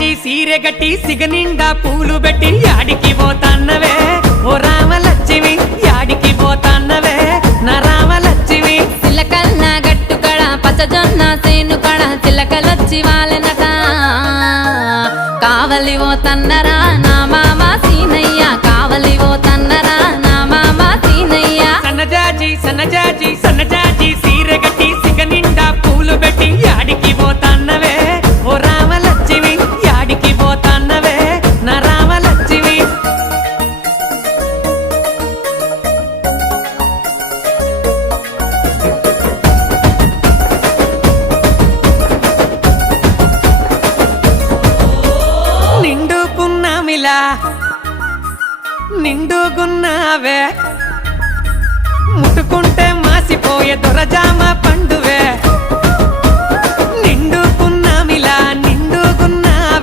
జాజి సీరె గట్టి సిగనిండా పూలు పెట్టి యాడికి పోతాన్నవే ఓ రామలక్ష్మి యాడికి పోతాన్నవే నా రామలక్ష్మి చిలకల్ల గట్టు కడ పచ్చజొన్న సేను కడ చిలకలొచ్చి వాలెనట కావలి ఓ తన్నరా నా మామ సీనయ్య కావలి ఓ తన్నరా నా మామ సీనయ్య సన్నజాజి సీరె గట్టి సిగనిండా పూలు పెట్టి యాడికి పోతాన్నవే ఓ రామలక్ష్మి యాడికి పోతాన్నవే నా రామలక్ష్మి నిండుకున్నావే ముట్టుకుంటే మాసిపోయే దొరజామ పండు